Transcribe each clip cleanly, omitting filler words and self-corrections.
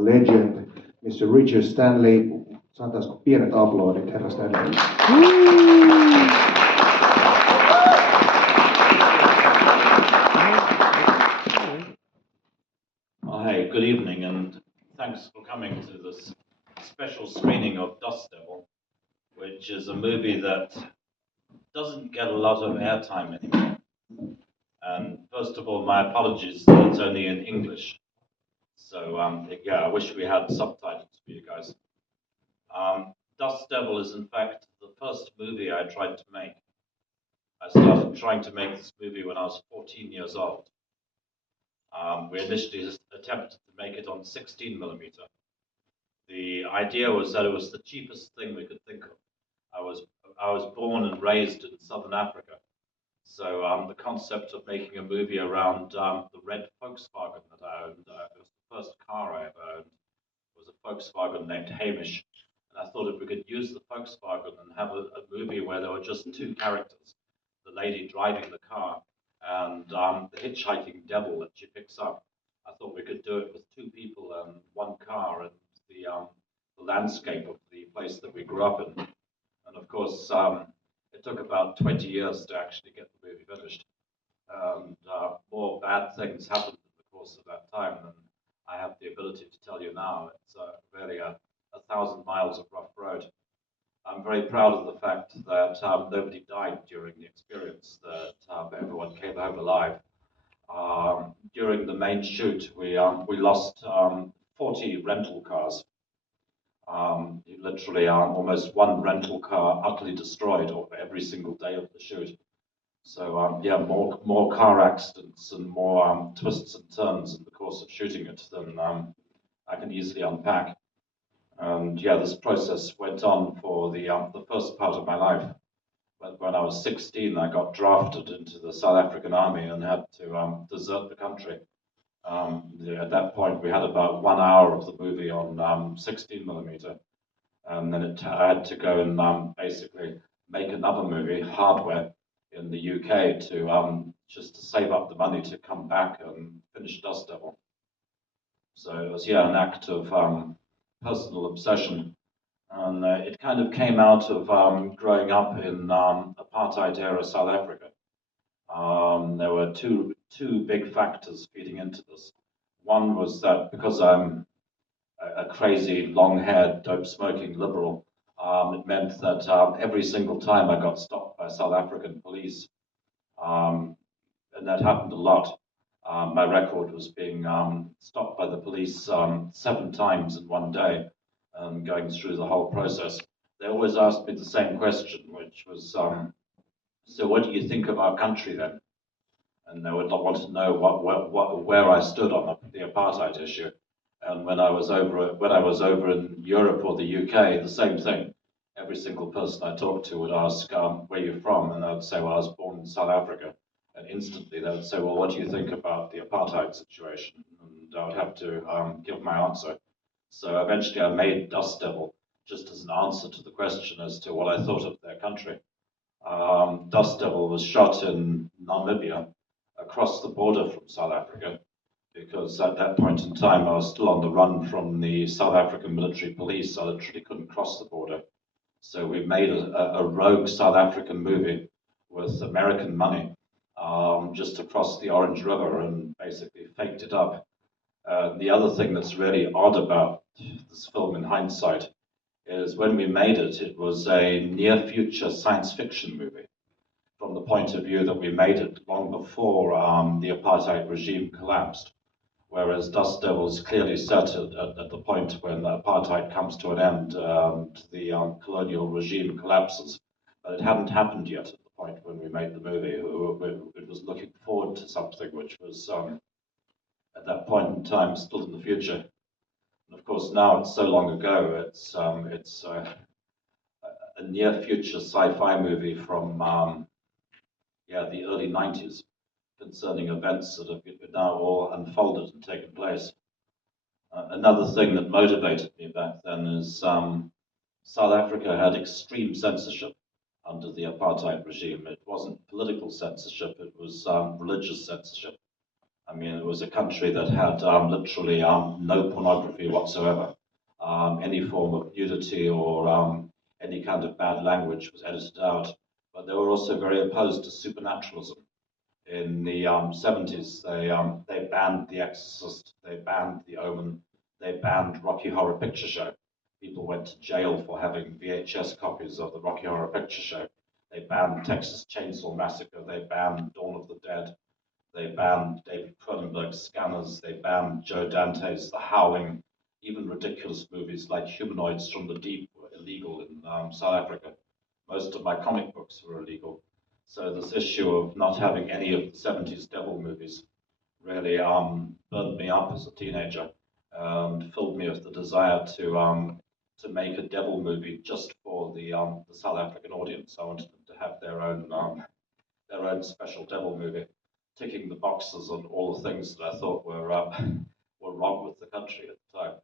legend, Mr. Richard Stanley. Saataisiko pienet aplodit herra Stanley? Hey, good evening, and thanks for coming to this special screening of Dust Devil, which is a movie that doesn't get a lot of airtime anymore. And first of all, my apologies that it's only in English. So yeah, I wish we had subtitles for you guys. Dust Devil is in fact the first movie I tried to make. I started trying to make this movie when I was 14 years old. We initially attempted to make it on 16mm. The idea was that it was the cheapest thing we could think of. I was born and raised in southern Africa, so the concept of making a movie around the red Volkswagen that I owned, it was the first car I ever owned, was a Volkswagen named Hamish. And I thought if we could use the Volkswagen and have a movie where there were just two characters, the lady driving the car and the hitchhiking devil that she picks up, I thought we could do it with two people and one car and the landscape of the place that we grew up in. And of course, it took about 20 years to actually get the movie finished. And more bad things happened in the course of that time than I have the ability to tell you now. It's really a 1,000 miles of rough road. I'm very proud of the fact that nobody died during the experience, that everyone came home alive. During the main shoot, we lost 40 rental cars. Literally almost one rental car utterly destroyed every single day of the shoot. So yeah, more car accidents and more twists and turns in the course of shooting it than I can easily unpack. And yeah, this process went on for the first part of my life. But when I was 16, I got drafted into the South African army and had to desert the country. At that point, we had about 1 hour of the movie on 16mm. And then I had to go and basically make another movie, Hardware, in the UK to just to save up the money to come back and finish Dust Devil. So it was, yeah, an act of personal obsession. And it kind of came out of growing up in apartheid era South Africa. There were two big factors feeding into this. One was that because I'm a crazy, long-haired, dope-smoking liberal, it meant that every single time I got stopped by South African police, and that happened a lot. My record was being stopped by the police 7 times in one day, and going through the whole process. They always asked me the same question, which was, so what do you think of our country then? And they would want to know where I stood on the apartheid issue. And when I was over in Europe or the UK, the same thing. Every single person I talked to would ask, where you're from? And I would say, well, I was born in South Africa. And instantly they would say, well, what do you think about the apartheid situation? And I would have to give my answer. So eventually I made Dust Devil just as an answer to the question as to what I thought of their country. Dust Devil was shot in Namibia, across the border from South Africa, because at that point in time I was still on the run from the South African military police. I literally couldn't cross the border. So we made a rogue South African movie with American money just across the Orange River and basically faked it up. The other thing that's really odd about this film in hindsight is when we made it, it was a near future science fiction movie from the point of view that we made it long before the apartheid regime collapsed. Whereas Dust Devil is clearly set at the point when apartheid comes to an end, the colonial regime collapses. But it hadn't happened yet at the point when we made the movie. It was looking forward to something which was, at that point in time, still in the future. And of course, now it's so long ago, it's a near future sci-fi movie from the early 90s. Concerning events that have now all unfolded and taken place. Another thing that motivated me back then is South Africa had extreme censorship under the apartheid regime. It wasn't political censorship, it was religious censorship. I mean, it was a country that had literally no pornography whatsoever. Any form of nudity or any kind of bad language was edited out. But they were also very opposed to supernaturalism. In the 70s, they banned The Exorcist, they banned The Omen, they banned Rocky Horror Picture Show. People went to jail for having VHS copies of the Rocky Horror Picture Show. They banned Texas Chainsaw Massacre, they banned Dawn of the Dead, they banned David Cronenberg's Scanners, they banned Joe Dante's The Howling. Even ridiculous movies like Humanoids from the Deep were illegal in South Africa. Most of my comic books were illegal. So this issue of not having any of the 70s devil movies really burned me up as a teenager and filled me with the desire to make a devil movie just for the South African audience. I wanted them to have their own special devil movie, ticking the boxes on all the things that I thought were were wrong with the country at the time.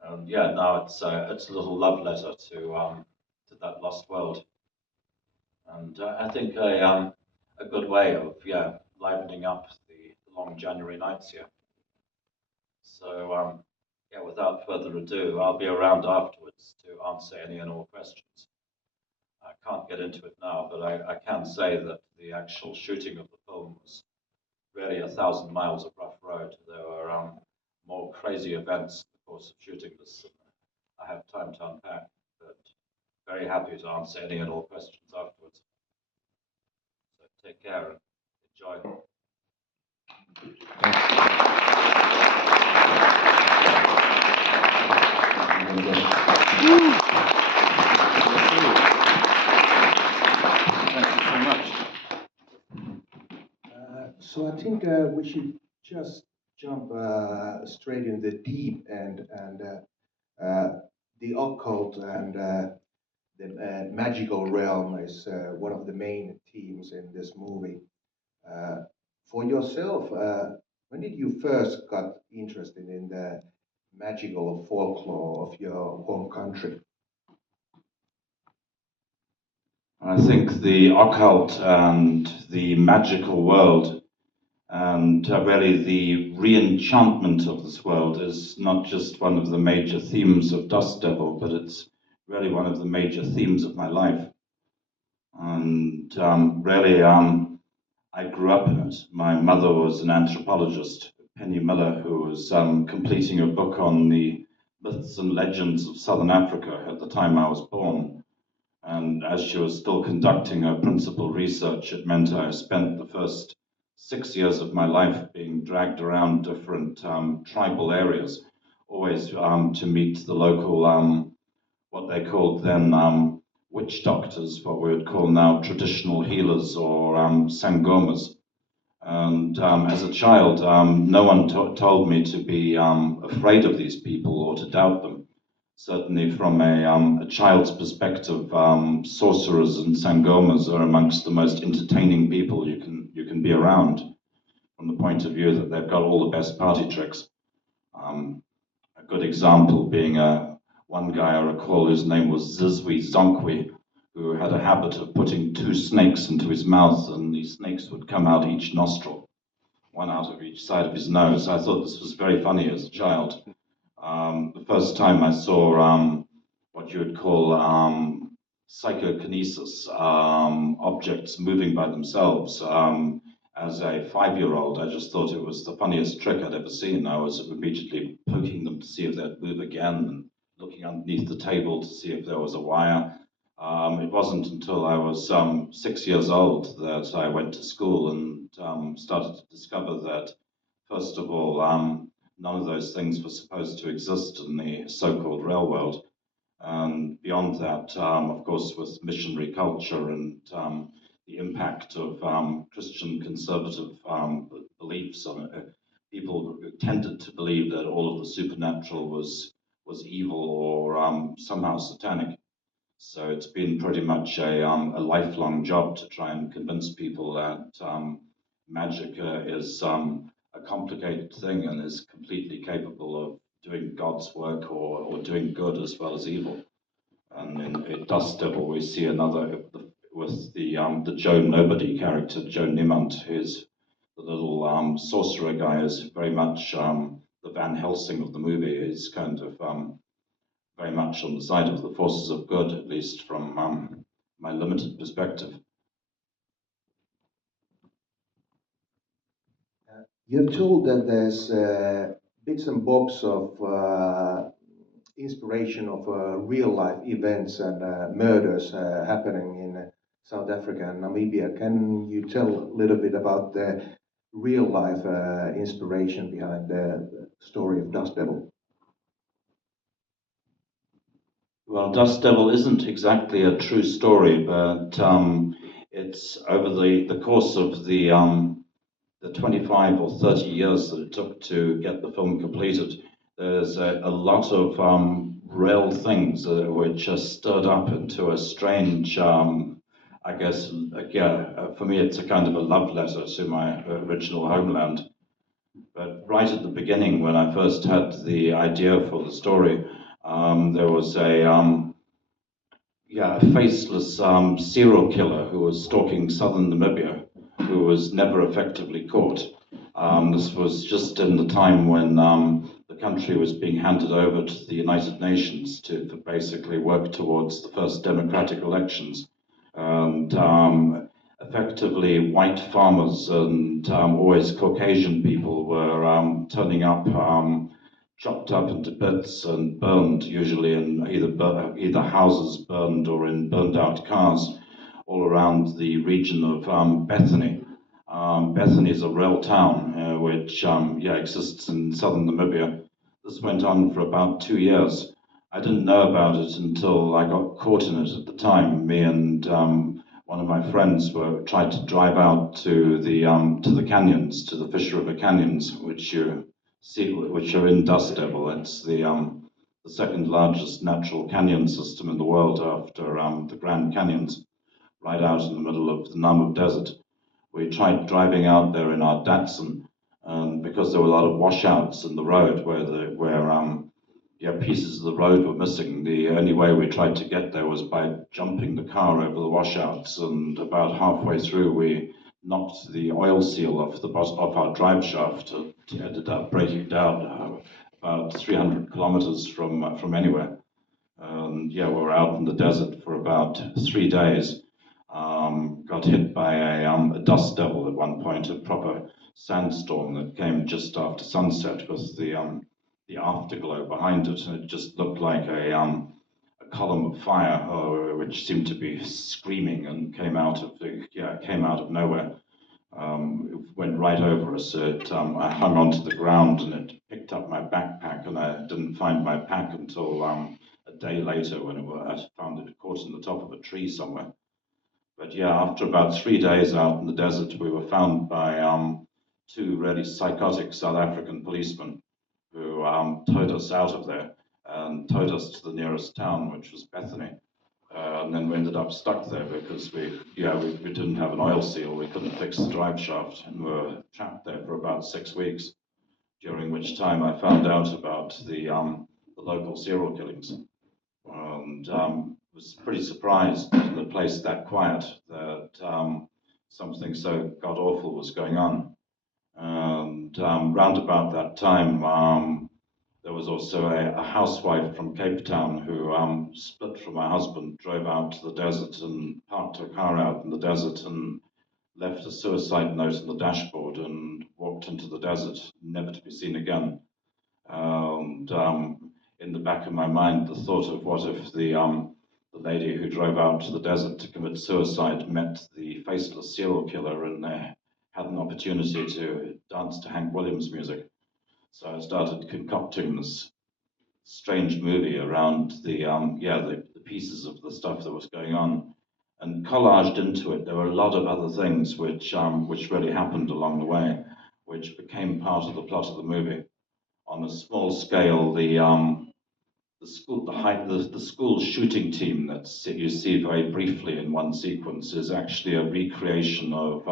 And yeah, now it's a little love letter to that lost world. And I think a good way of livening up the long January nights here. So yeah, without further ado, I'll be around afterwards to answer any and all questions. I can't get into it now, but I can say that the actual shooting of the film was really 1,000 miles of rough road. There were more crazy events in the course of shooting this than I have time to unpack, but very happy to answer any and all questions afterwards. So take care and enjoy. Thank you so much. So I think we should just jump straight in the deep end and the occult and the magical realm is one of the main themes in this movie. For yourself, when did you first got interested in the magical folklore of your home country? I think the occult and the magical world and really the re-enchantment of this world is not just one of the major themes of Dust Devil, but it's really one of the major themes of my life. And really, I grew up in it. My mother was an anthropologist, Penny Miller, who was completing a book on the myths and legends of Southern Africa at the time I was born. And as she was still conducting her principal research, it meant I spent the first 6 years of my life being dragged around different tribal areas, always to meet the local, what they called then witch doctors, what we would call now traditional healers or sangomas. And as a child, no one told me to be afraid of these people or to doubt them. Certainly from a child's perspective, sorcerers and sangomas are amongst the most entertaining people you can be around, from the point of view that they've got all the best party tricks. A good example being one guy I recall whose name was Zizwi Zonkwi, who had a habit of putting 2 snakes into his mouth, and these snakes would come out each nostril, one out of each side of his nose. I thought this was very funny as a child. The first time I saw what you would call psychokinesis, objects moving by themselves, as a 5-year-old, I just thought it was the funniest trick I'd ever seen. I was immediately poking them to see if they'd move again and looking underneath the table to see if there was a wire. It wasn't until I was 6 years old that I went to school and started to discover that, first of all, none of those things were supposed to exist in the so-called real world. And beyond that, of course, with missionary culture and the impact of Christian conservative beliefs on it, people tended to believe that all of the supernatural was evil or somehow satanic. So it's been pretty much a lifelong job to try and convince people that magic is a complicated thing and is completely capable of doing God's work or doing good as well as evil. And in Dust Devil, we see another with the Joe Nobody character, Joe Nimont, who's the little sorcerer guy is very much the Van Helsing of the movie. He's kind of very much on the side of the forces of good, at least from my limited perspective. You're told that there's bits and bobs of inspiration of real life events and murders happening in South Africa and Namibia. Can you tell a little bit about the real life inspiration behind the story of Dust Devil? Well, Dust Devil isn't exactly a true story, but it's over the course of the 25 or 30 years that it took to get the film completed. There's a lot of real things which are stirred up into a strange, I guess, for me it's a kind of a love letter to my original homeland. But right at the beginning, when I first had the idea for the story, there was a faceless serial killer who was stalking southern Namibia, who was never effectively caught. This was just in the time when the country was being handed over to the United Nations to basically work towards the first democratic elections. And effectively, white farmers and always Caucasian people were turning up, chopped up into bits and burned, usually in either houses burned or in burned out cars, all around the region of Bethany. Bethany is a rail town which exists in southern Namibia. This went on for about 2 years. I didn't know about it until I got caught in it at the time. Me and one of my friends tried to drive out to the canyons, to the Fish River canyons, which are in Dust Devil. It's the second largest natural canyon system in the world after the Grand Canyons, right out in the middle of the Namib Desert. We tried driving out there in our Datsun, and because there were a lot of washouts in the road where pieces of the road were missing, the only way we tried to get there was by jumping the car over the washouts, and about halfway through we knocked the oil seal off our drive shaft. It ended up breaking down about 300 kilometers from anywhere. We were out in the desert for about 3 days. Got hit by a dust devil at one point, a proper sandstorm that came just after sunset with the afterglow behind it, and it just looked like a column of fire which seemed to be screaming and came out of nowhere. It went right over us. I hung onto the ground and it picked up my backpack, and I didn't find my pack until a day later when I found it caught in the top of a tree somewhere. But after about 3 days out in the desert, we were found by two really psychotic South African policemen who towed us out of there and towed us to the nearest town, which was Bethany. And then we ended up stuck there because we didn't have an oil seal. We couldn't fix the drive shaft, and we were trapped there for about 6 weeks, during which time I found out about the local serial killings. And was pretty surprised in a place that quiet that something so god awful was going on. And round about that time, there was also a housewife from Cape Town who split from her husband, drove out to the desert and parked her car out in the desert and left a suicide note on the dashboard and walked into the desert, never to be seen again. And in the back of my mind, the thought of what if the lady who drove out to the desert to commit suicide met the faceless serial killer and had an opportunity to dance to Hank Williams music. So I started concocting this strange movie around the pieces of the stuff that was going on, and collaged into it there were a lot of other things which really happened along the way, which became part of the plot of the movie. On a small scale, the school shooting team that you see very briefly in one sequence is actually a recreation of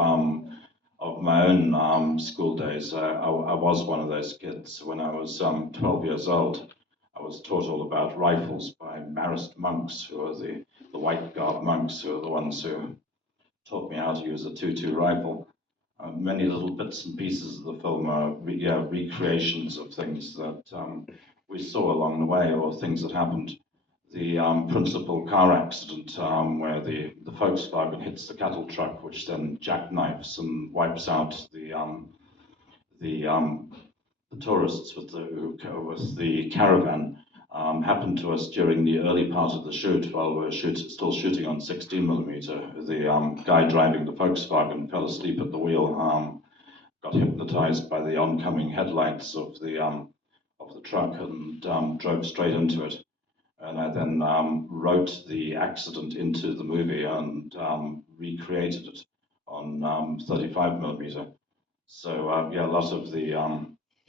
my own school days. I was one of those kids when I was 12 years old. I was taught all about rifles by Marist monks, who are the white garb monks, who are the ones who taught me how to use a 2.2 rifle. Many little bits and pieces of the film are recreations of things that we saw along the way or things that happened. The principal car accident where the Volkswagen hits the cattle truck, which then jackknifes and wipes out the, um, the tourists with the caravan, happened to us during the early part of the shoot while we were still shooting on 16mm. The guy driving the Volkswagen fell asleep at the wheel, got hypnotized by the oncoming headlights of the truck and drove straight into it. And I then wrote the accident into the movie and recreated it on 35mm. So yeah, a lot of the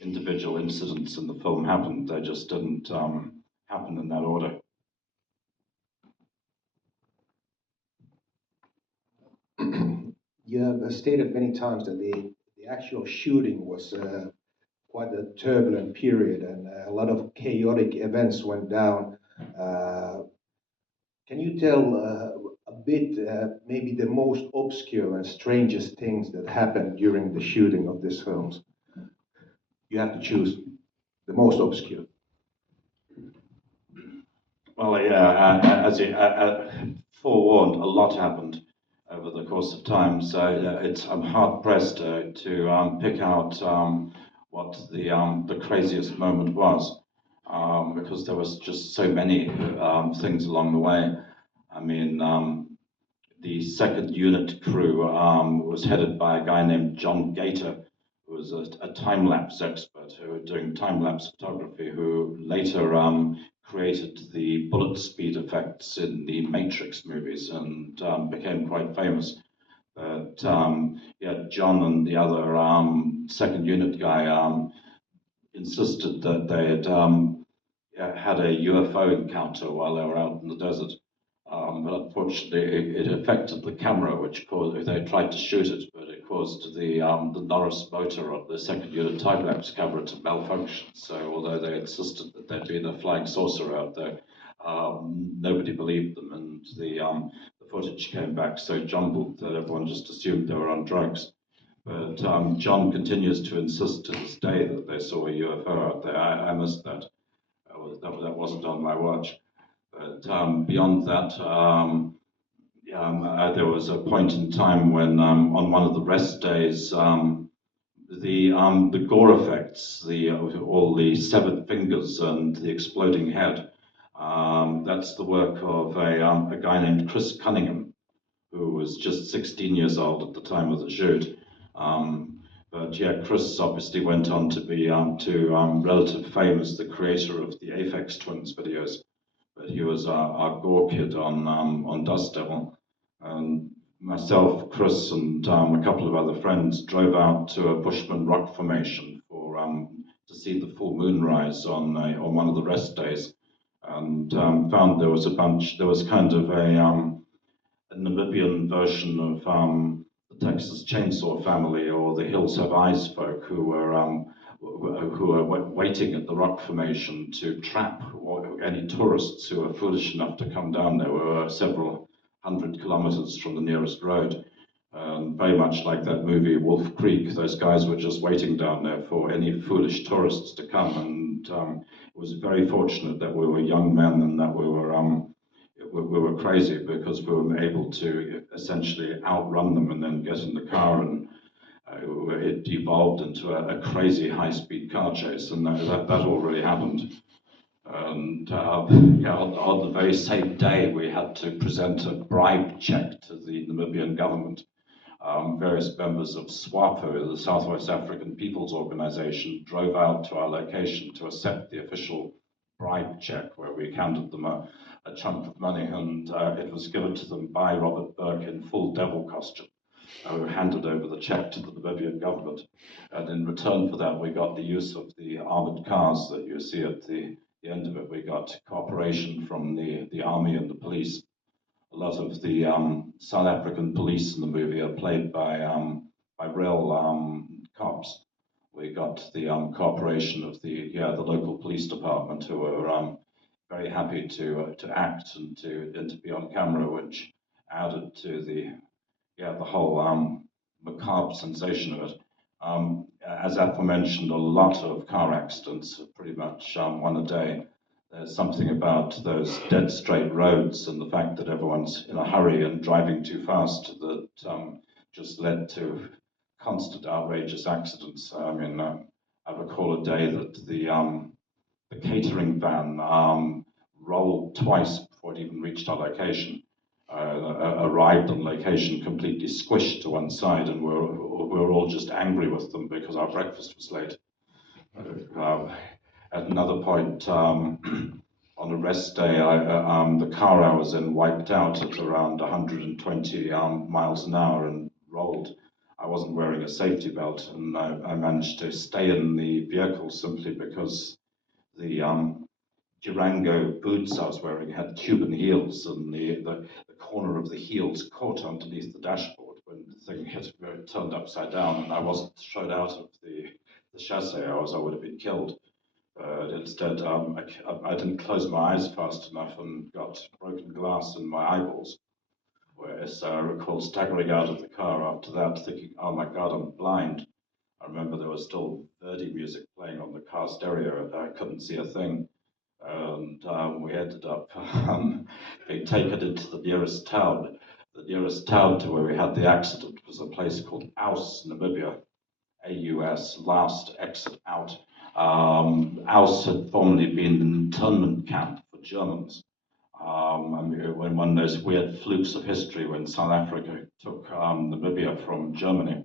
individual incidents in the film happened. They just didn't happen in that order. You have stated many times that the actual shooting was quite a turbulent period and a lot of chaotic events went down. Uh, can you tell a bit, maybe the most obscure and strangest things that happened during the shooting of these films? You have to choose the most obscure. Well, yeah, as you forewarned, a lot happened over the course of time. So I'm hard pressed to pick out what the craziest moment was, because there was just so many things along the way. I mean, the second unit crew was headed by a guy named John Gator, who was a time-lapse expert who was doing time-lapse photography, who later created the bullet speed effects in the Matrix movies and became quite famous. But yeah, John and the other second unit guy insisted that they had had a UFO encounter while they were out in the desert. But unfortunately, it affected the camera, which caused, they tried to shoot it, but it caused the Norris motor of the second unit time-lapse camera to malfunction. So although they insisted that there'd been a flying saucer out there, nobody believed them, and the footage came back so jumbled that everyone just assumed they were on drugs. But John continues to insist to this day that they saw a UFO out there. I missed that. That wasn't on my watch. But beyond that, there was a point in time when on one of the rest days, the gore effects, all the severed fingers and the exploding head, that's the work of a guy named Chris Cunningham, who was just 16 years old at the time of the shoot. But yeah, Chris obviously went on to be relative fame as the creator of the Aphex Twins videos. But he was our gore kid on Dust Devil. And myself, Chris, and a couple of other friends drove out to a Bushman rock formation for to see the full moon rise on one of the rest days, and found there was a bunch. There was kind of a Namibian version of the Texas Chainsaw Family or the Hills Have Eyes folk who were waiting at the rock formation to trap any tourists who were foolish enough to come down there. We were several hundred kilometers from the nearest road. Very much like that movie Wolf Creek, those guys were just waiting down there for any foolish tourists to come. And it was very fortunate that we were young men and that we were crazy, because we were able to essentially outrun them and then get in the car, and it evolved into a crazy high-speed car chase, and that all really happened. And yeah, on the very same day, we had to present a bribe check to the Namibian government. Various members of SWAPO, the Southwest African People's Organization, drove out to our location to accept the official bribe check, where we handed them a chunk of money, and it was given to them by Robert Burke in full devil costume, who handed over the check to the Namibian government. And in return for that, we got the use of the armored cars that you see at the end of it. We got cooperation from the army and the police. A lot of the South African police in the movie are played by real cops. We got the cooperation of the local police department, who were very happy to act and to be on camera, which added to the whole macabre sensation of it. As aforementioned, a lot of car accidents, pretty much one a day. There's something about those dead straight roads and the fact that everyone's in a hurry and driving too fast that just led to constant outrageous accidents. I mean, I recall a day that the catering van rolled twice before it even reached our location. Arrived on location completely squished to one side, and we were all just angry with them because our breakfast was late. At another point, on a rest day, the car I was in wiped out at around 120 miles an hour and rolled. I wasn't wearing a safety belt, and I managed to stay in the vehicle simply because the Durango boots I was wearing had Cuban heels, and the corner of the heels caught underneath the dashboard when the thing hit, it turned upside down, and I wasn't thrown out of the chassis. I would have been killed. Instead, I didn't close my eyes fast enough and got broken glass in my eyeballs. Whereas I recall staggering out of the car after that, thinking, "Oh my God, I'm blind." I remember there was still Verdi music playing on the car stereo, and I couldn't see a thing. And we ended up being taken into the nearest town. The nearest town to where we had the accident was a place called Aus, Namibia. AUS, last exit out. Aus had formerly been an internment camp for Germans. When one of those weird flukes of history, when South Africa took Namibia from Germany,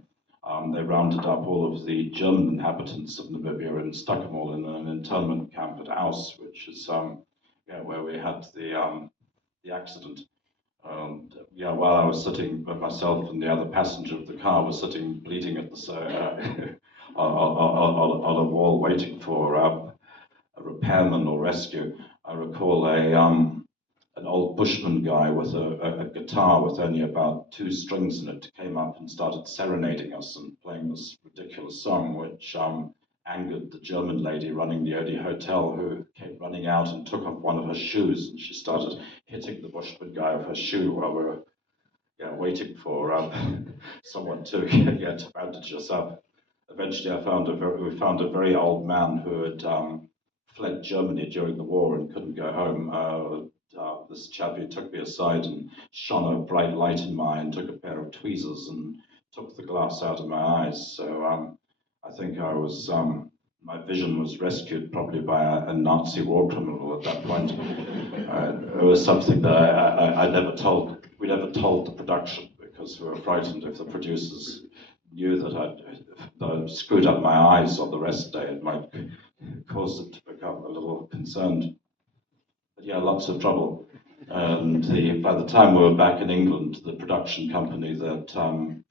they rounded up all of the German inhabitants of Namibia and stuck them all in an internment camp at Aus, which is where we had the accident. And while I was sitting, myself and the other passenger of the car was sitting bleeding at the on a wall waiting for a repairman or rescue. I recall an old bushman guy with a guitar with only about 2 strings in it came up and started serenading us and playing this ridiculous song, which angered the German lady running the only hotel, who came running out and took off one of her shoes, and she started hitting the bushman guy with her shoe while we were waiting for someone to to bandage us up. Eventually, we found a very old man who had fled Germany during the war and couldn't go home. This chappie took me aside and shone a bright light in my eye and took a pair of tweezers and took the glass out of my eyes. So I think my vision was rescued probably by a Nazi war criminal at that point. It was something that I never told. We never told the production because we were frightened if the producers knew that I'd screwed up my eyes on the rest day. It might cause them to become a little concerned. But lots of trouble. And by the time we were back in England, the production company that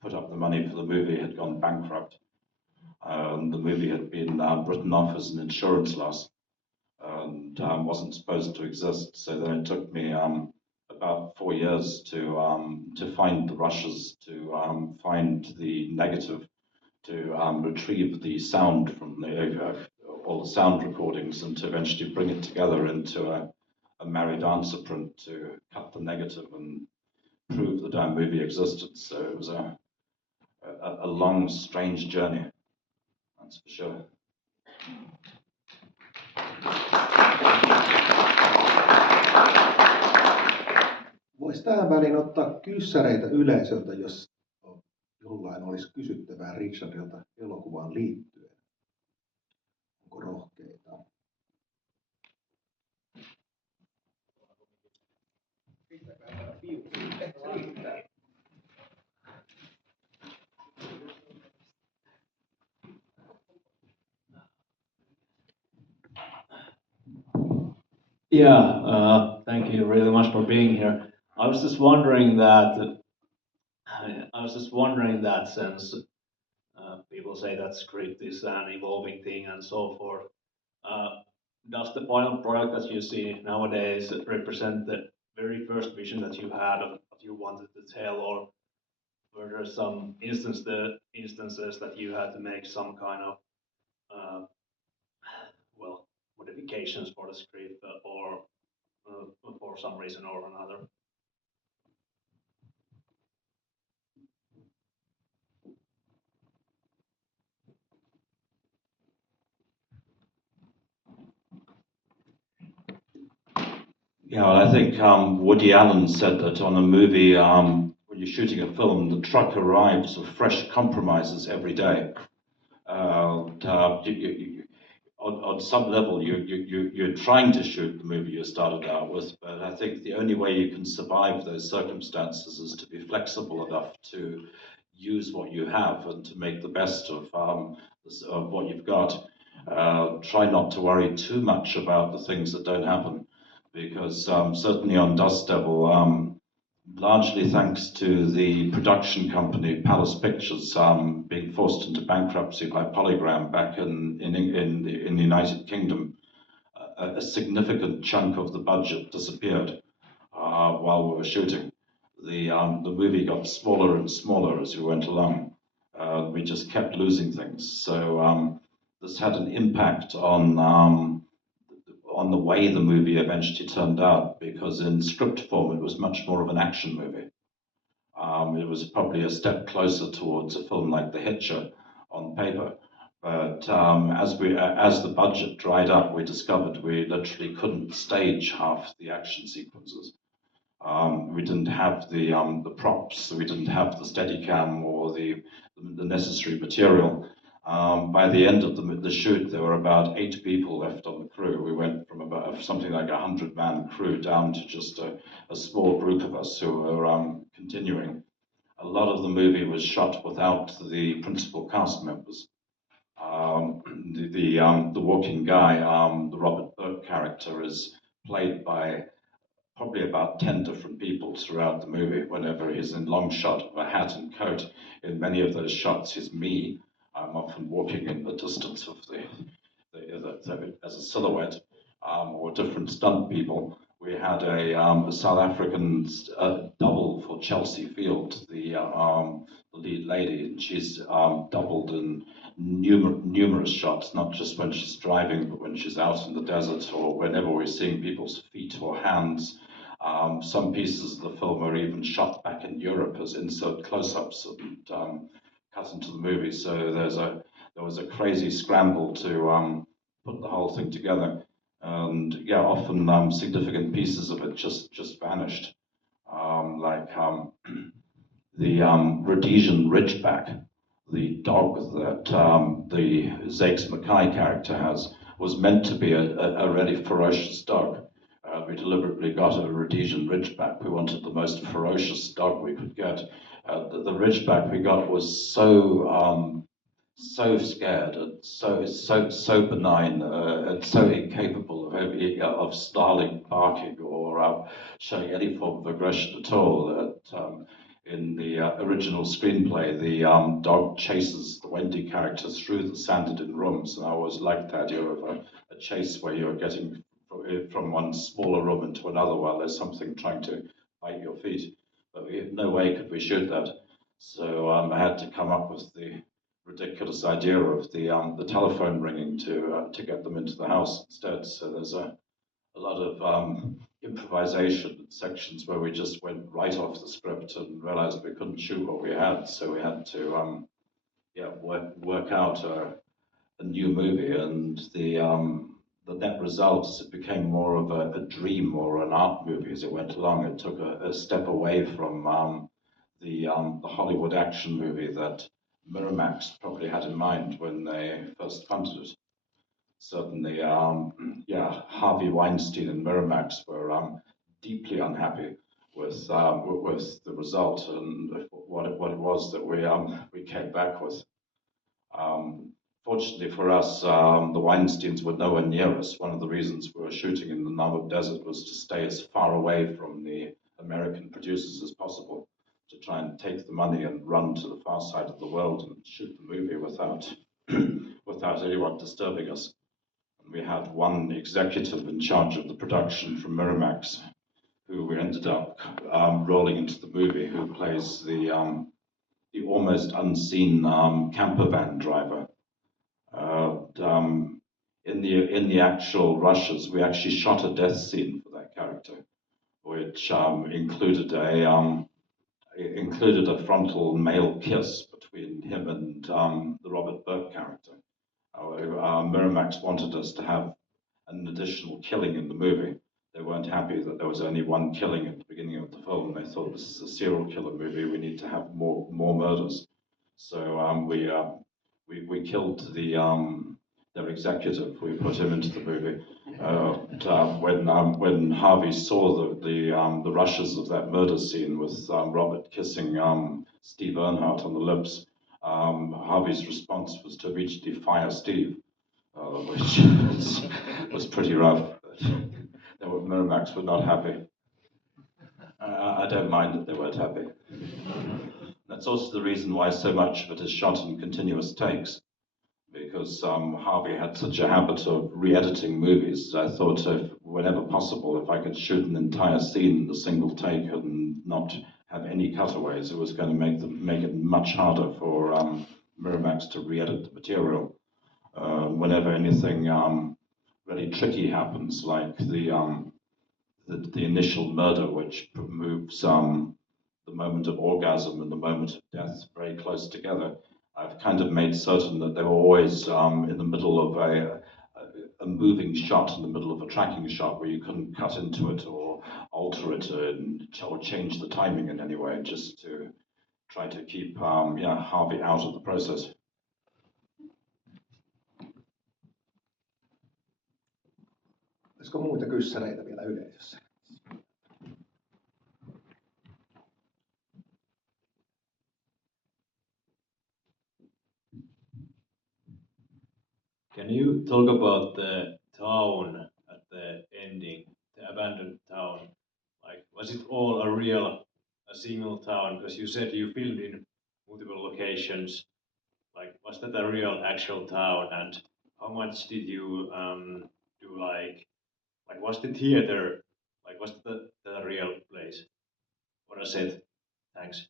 put up the money for the movie had gone bankrupt. The movie had been written off as an insurance loss and wasn't supposed to exist. So then it took me about 4 years to find the rushes, to find the negative, to retrieve the sound from all the sound recordings, and to eventually bring it together into a married answer print to cut the negative and prove the damn movie existed. So it was a long, strange journey, that's for sure. Voisi tähän väliin ottaa kyssäreitä yleisöltä, jos jollain olisi kysyttävää Richardilta elokuvaan liittyen. Onko rohkeita? Thank you really much for being here. I was just wondering that since people say that script is an evolving thing and so forth, does the final product that you see nowadays represent the very first vision that you had of what you wanted to tell, or were there some instances that you had to make some kind of modifications for the script, or for some reason or another? Yeah, I think Woody Allen said that on a movie, when you're shooting a film, the truck arrives with fresh compromises every day. On some level, you're trying to shoot the movie you started out with, but I think the only way you can survive those circumstances is to be flexible enough to use what you have and to make the best of what you've got. Try not to worry too much about the things that don't happen, because certainly on Dust Devil, largely thanks to the production company Palace Pictures being forced into bankruptcy by Polygram back in the United Kingdom, a significant chunk of the budget disappeared while we were shooting. The movie got smaller and smaller as we went along. We just kept losing things. So this had an impact on the way the movie eventually turned out, because in script form it was much more of an action movie. It was probably a step closer towards a film like The Hitcher on paper. But as the budget dried up, we discovered we literally couldn't stage half the action sequences. We didn't have the props, we didn't have the Steadicam or the necessary material. By the end of the shoot, there were about 8 people left on the crew. We went from about something like a 100-man crew down to just a small group of us who were continuing. A lot of the movie was shot without the principal cast members. The walking guy, the Robert Burke character, is played by probably about 10 different people throughout the movie. Whenever he's in long shot of a hat and coat, in many of those shots, he's me. I'm often walking in the distance of as a silhouette, or different stunt people. We had a South African double for Chelsea Field, the lead lady, and she's doubled in numerous shots, not just when she's driving, but when she's out in the desert or whenever we're seeing people's feet or hands. Some pieces of the film are even shot back in Europe as insert close-ups and cut into the movie. So there was a crazy scramble to put the whole thing together, and yeah, often significant pieces of it just vanished, like the Rhodesian Ridgeback, the dog that the Zakes Mackay character has, was meant to be a really ferocious dog. We deliberately got a Rhodesian Ridgeback. We wanted the most ferocious dog we could get. The Ridgeback we got was so scared and so benign and so incapable of snarling, barking, or showing any form of aggression at all. That in the original screenplay, the dog chases the Wendy character through the sanded-in rooms, and I always liked the idea of a chase where you're getting from one smaller room into another while there's something trying to bite your feet. But no way could we shoot that. So I had to come up with the ridiculous idea of the telephone ringing to get them into the house instead. So there's a lot of improvisation sections where we just went right off the script and realized we couldn't shoot what we had, so we had to work out a new movie, and the net result is it became more of a dream or an art movie as it went along. It took a step away from the Hollywood action movie that Miramax probably had in mind when they first funded it. Certainly, Harvey Weinstein and Miramax were deeply unhappy with the result and what it was that we came back with. Fortunately for us, the Weinsteins were nowhere near us. One of the reasons we were shooting in the Namib Desert was to stay as far away from the American producers as possible, to try and take the money and run to the far side of the world and shoot the movie without without anyone disturbing us. And we had one executive in charge of the production from Miramax, who we ended up rolling into the movie, who plays the almost unseen camper van driver. In the actual rushes, we actually shot a death scene for that character, which included a frontal male kiss between him and the Robert Burke character. Miramax wanted us to have an additional killing in the movie, They weren't happy that there was only one killing at the beginning of the film. They thought, this is a serial killer movie, we need to have more murders. So we killed their executive. We put him into the movie. When Harvey saw the rushes of that murder scene with Robert kissing Steve Earnhardt on the lips, Harvey's response was to immediately fire Steve, which was pretty rough. Miramax were not happy. I don't mind that they weren't happy. That's also the reason why so much of it is shot in continuous takes, because Harvey had such a habit of re-editing movies. I thought, if, whenever possible, if I could shoot an entire scene in a single take and not have any cutaways, it was going to make it much harder for Miramax to re-edit the material. Whenever anything really tricky happens, like the initial murder, which moves the moment of orgasm and the moment of death very close together, I've kind of made certain that they were always in the middle of a moving shot, in the middle of a tracking shot, where you couldn't cut into it or alter it or change the timing in any way, just to try to keep Harvey out of the process. Olisiko muita kyssäreitä vielä yleisössä? Can you talk about the town at the ending, the abandoned town? Like, was it all a single town? Because you said you filmed in multiple locations. Like, was that a real actual town? And how much did you do? Like was the theater, like, was the real place or a set? Thanks.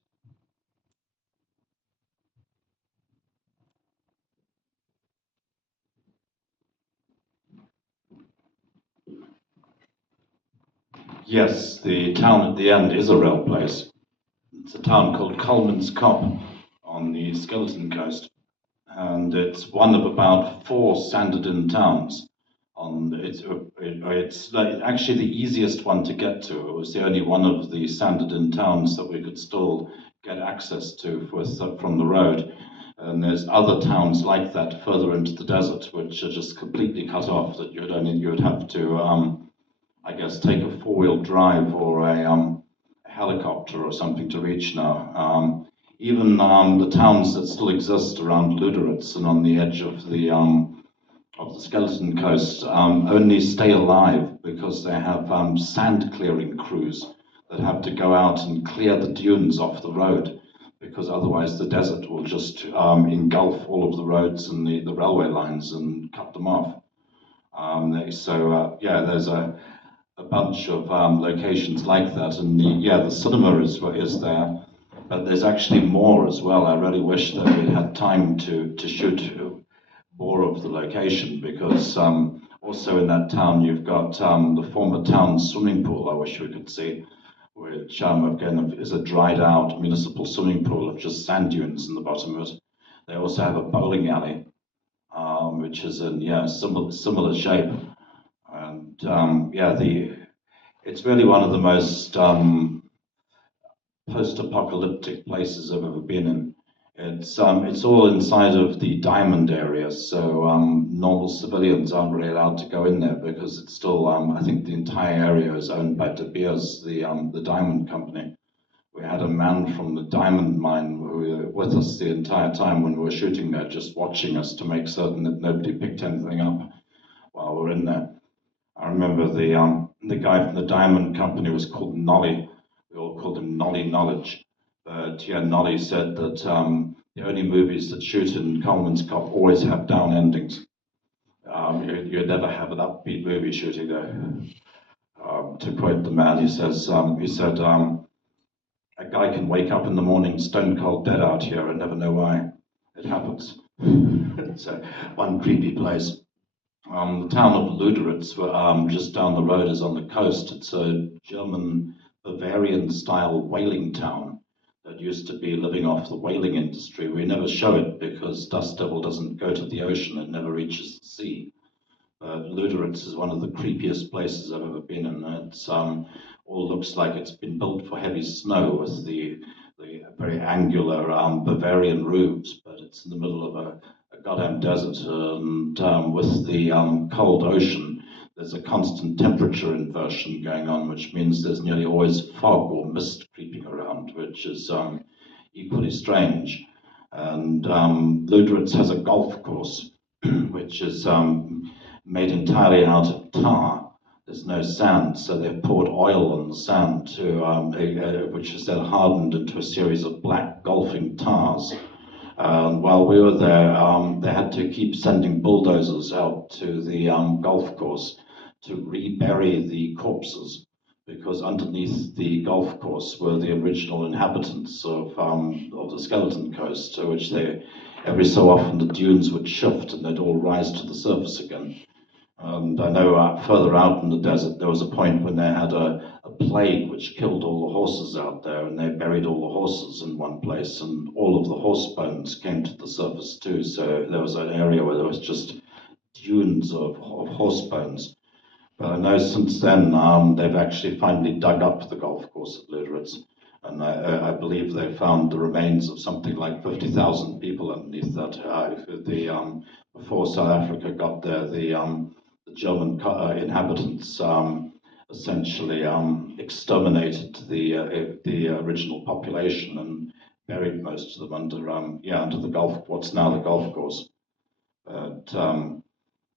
Yes, the town at the end is a real place. It's a town called Coleman's Cop on the Skeleton Coast, and it's one of about 4 sanded-in towns. It's like actually the easiest one to get to. It was the only one of the sanded-in towns that we could still get access to from the road. And there's other towns like that further into the desert, which are just completely cut off, that you would have to I guess, take a 4-wheel drive or a helicopter or something to reach now. Even the towns that still exist around Luderitz and on the edge of the Skeleton Coast only stay alive because they have sand clearing crews that have to go out and clear the dunes off the road, because otherwise the desert will just engulf all of the roads and the railway lines and cut them off. There's a bunch of locations like that, and the cinema is there, but there's actually more as well. I really wish that we'd had time to shoot more of the location, because also in that town you've got the former town swimming pool. I wish we could see, which again is a dried out municipal swimming pool of just sand dunes in the bottom of it. They also have a bowling alley, which is in similar shape. And it's really one of the most post-apocalyptic places I've ever been in. It's all inside of the diamond area, so normal civilians aren't really allowed to go in there, because it's still I think the entire area is owned by De Beers, the diamond company. We had a man from the diamond mine who were with us the entire time when we were shooting there, just watching us to make certain that nobody picked anything up while we're in there. I remember the guy from the diamond company was called Nolly. We all called him Nolly Knowledge. But Nolly said that the only movies that shoot in Coleman's Cop always have down endings. You'd never have an upbeat movie shooting there. To quote the man, he said, a guy can wake up in the morning stone cold dead out here and never know why. It happens. It's one creepy place. The town of Luderitz, just down the road, is on the coast. It's a German Bavarian-style whaling town that used to be living off the whaling industry. We never show it because Dust Devil doesn't go to the ocean, it never reaches the sea. Luderitz is one of the creepiest places I've ever been in. It's all looks like it's been built for heavy snow with the very angular Bavarian roofs, but it's in the middle of a goddamn desert, and with the cold ocean, there's a constant temperature inversion going on, which means there's nearly always fog or mist creeping around, which is equally strange. And Luderitz has a golf course, which is made entirely out of tar. There's no sand, so they've poured oil on the sand to, which is then hardened into a series of black golfing tars. While we were there, they had to keep sending bulldozers out to the golf course to rebury the corpses, because underneath the golf course were the original inhabitants of the Skeleton Coast, to which they, every so often the dunes would shift and they'd all rise to the surface again. And I know further out in the desert, there was a point when they had a plague which killed all the horses out there, and they buried all the horses in one place, and all of the horse bones came to the surface too. So there was an area where there was just dunes of horse bones. But I know since then they've actually finally dug up the golf course at Luderitz, and I believe they found the remains of something like 50,000 people underneath that. Before South Africa got there, the German inhabitants essentially exterminated the original population and buried most of them under the golf, what's now the golf course. But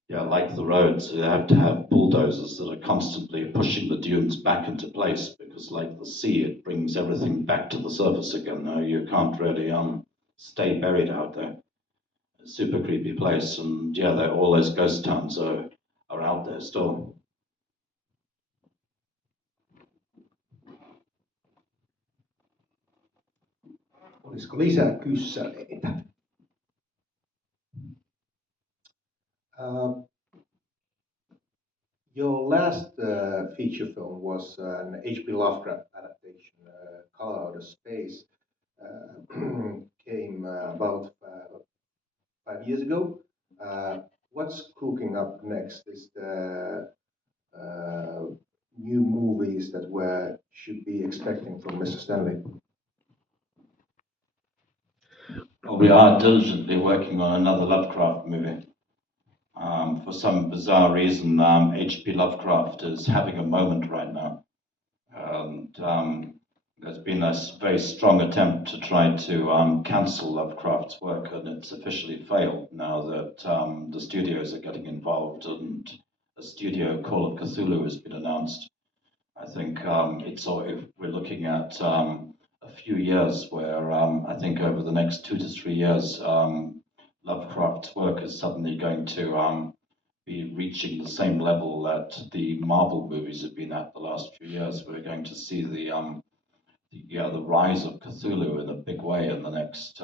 yeah, like the roads, you have to have bulldozers that are constantly pushing the dunes back into place, because like the sea, it brings everything back to the surface again. No, you can't really stay buried out there. It's a super creepy place, and yeah, all those ghost towns are out there still. Olisiko lisää kyssäreitä? Your last feature film was an H.P. Lovecraft adaptation, Color Out of Space, came about 5 years ago. What's cooking up next? Is the new movies that we should be expecting from Mr. Stanley? Well, we are diligently working on another Lovecraft movie. For some bizarre reason, H.P. Lovecraft is having a moment right now. And there's been a very strong attempt to try to cancel Lovecraft's work, and it's officially failed now that the studios are getting involved, and a studio, Call of Cthulhu, has been announced. I think if we're looking at a few years where I think over the next 2 to 3 years, Lovecraft's work is suddenly going to be reaching the same level that the Marvel movies have been at the last few years. We're going to see the rise of Cthulhu in a big way in the next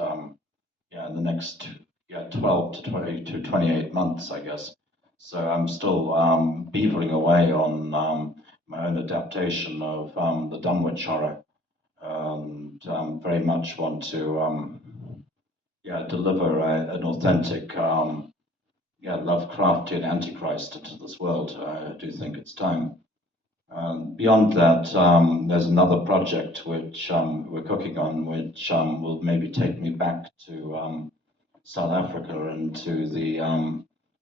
12 to 20 to 28 months, I guess. So I'm still beavering away on my own adaptation of the Dunwich horror, and very much want to deliver an authentic Lovecraftian Antichrist into this world. I do think it's time. Beyond that, there's another project which we're cooking on, which will maybe take me back to South Africa and to the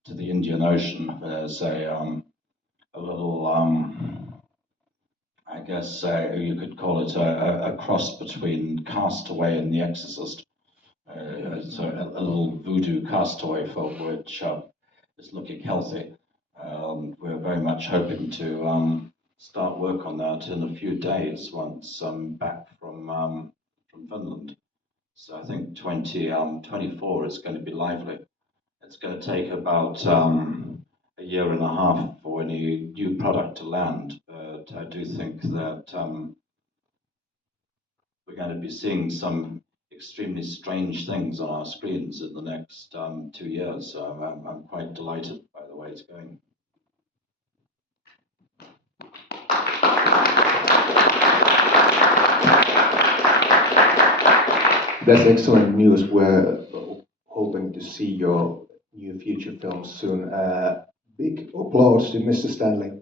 Indian Ocean. There's a little, I guess you could call it a cross between Castaway and The Exorcist. It's a little voodoo castaway film which is looking healthy. We're very much hoping to start work on that in a few days once I'm back from Finland. So I think 2024 is going to be lively. It's going to take about a year and a half for any new product to land, but I do think that we're going to be seeing some extremely strange things on our screens in the next 2 years. So I'm quite delighted by the way it's going. That's excellent news. We're hoping to see your new feature films soon. Big applause to Mr. Stanley.